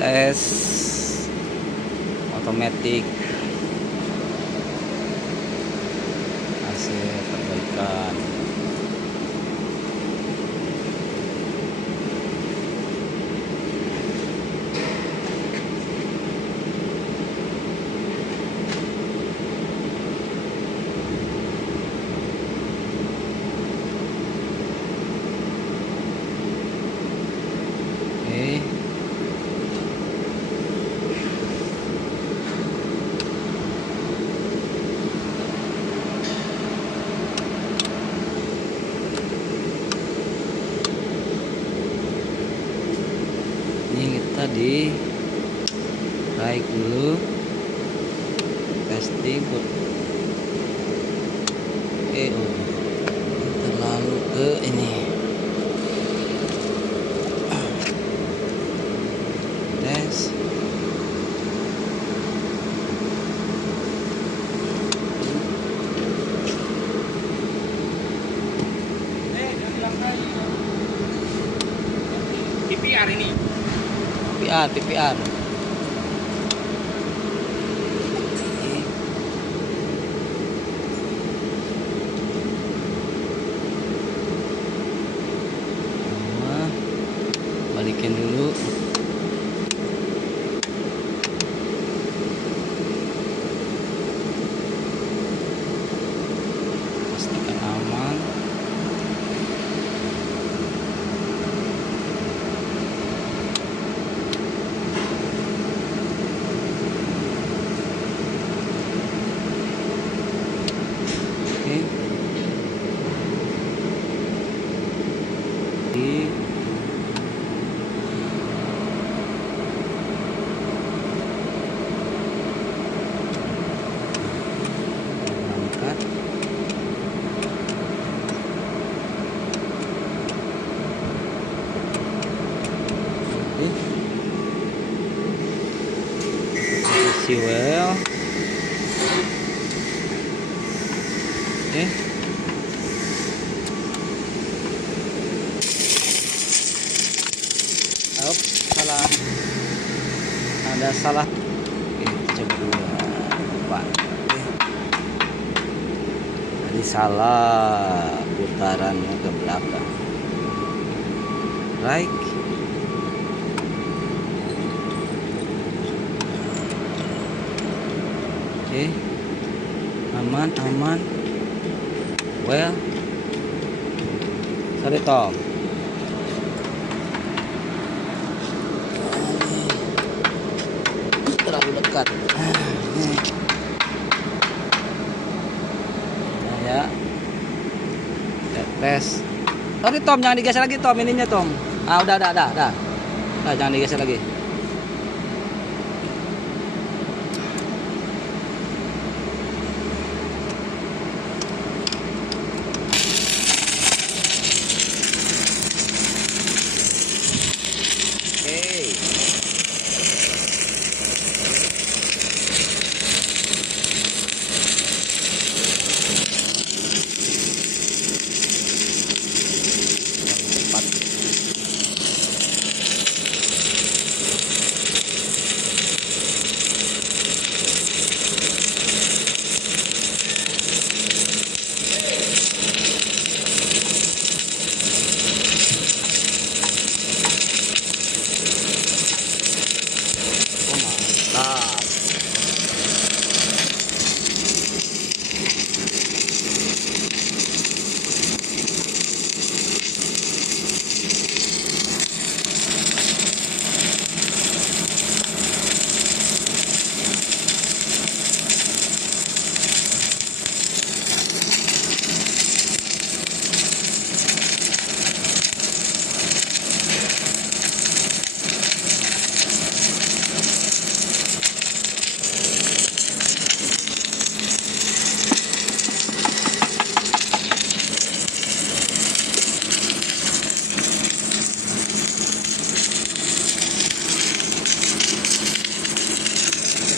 tes otomatis hasil perbaikan. Ini kita di raik dulu, testing put. Oke, terlalu ke ini tes. PPR ini. PPR. Balikin dulu. Pastikan aman. Di angkat. Isi well. Oke. Oh, salah. Ada salah. Oke, coba dulu. Lupa. Tadi salah putarannya ke belakang. Right. Oke. Aman. Well. Sorry, Tom. Terlalu dekat. Ya. Tes. Sorry, Tom, jangan digeser lagi, Tom, ininya, Tom. Udah. Nah, jangan digeser lagi.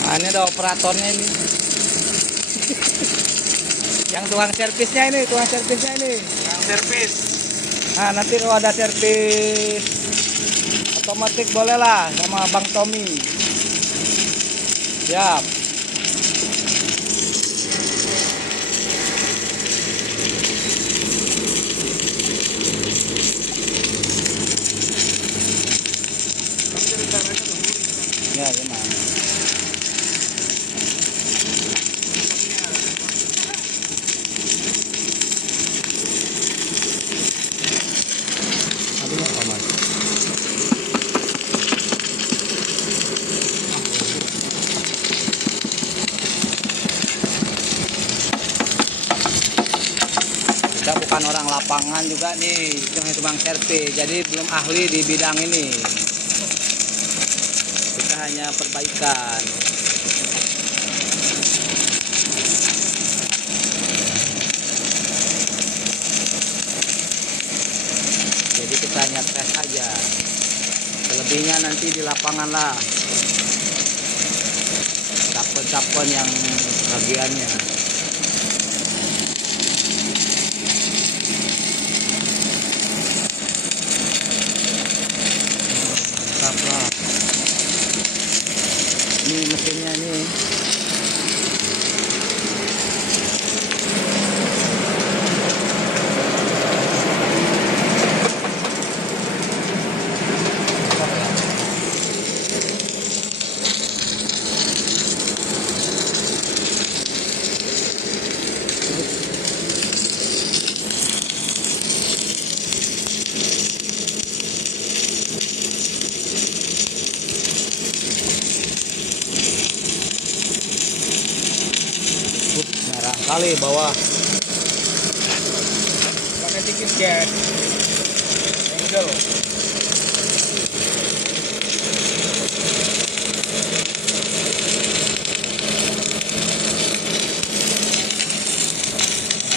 Nah, ini ada operatornya ini. Yang tukang servisnya ini, Tukang servis. Nah, nanti kalau ada servis otomatis boleh lah sama Bang Tommy. Siap. Ya, gimana? Aduh, aman. Kita bukan orang lapangan juga nih, cuma tukang servis, jadi belum ahli di bidang ini. Kita hanya perbaikan. Jadi kita hanya tes aja. Selebihnya nanti di lapangan lah. Capon-capon yang bagiannya. Mantap lah. Ini mesinnya nih. Merah kali bawah. Pakai dikit gas. Angle.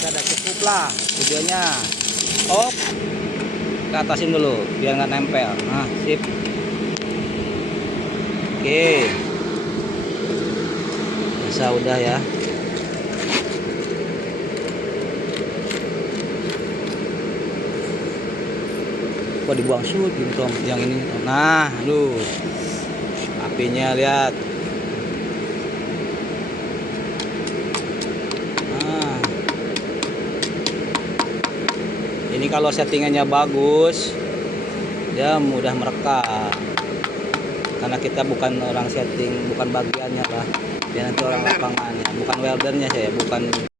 Udah cukup lah videonya. Off. Kita atasin dulu biar nggak nempel. Nah, sip. Oke. Bisa udah ya. Kok dibuang shoot gitu yang ini. Nah, aduh. Apinya lihat. Nah. Ini kalau settingannya bagus, dia mudah merekam. Karena kita bukan orang setting, bukan bagiannya lah. Dia nanti orang lapangannya, bukan weldernya saya, bukan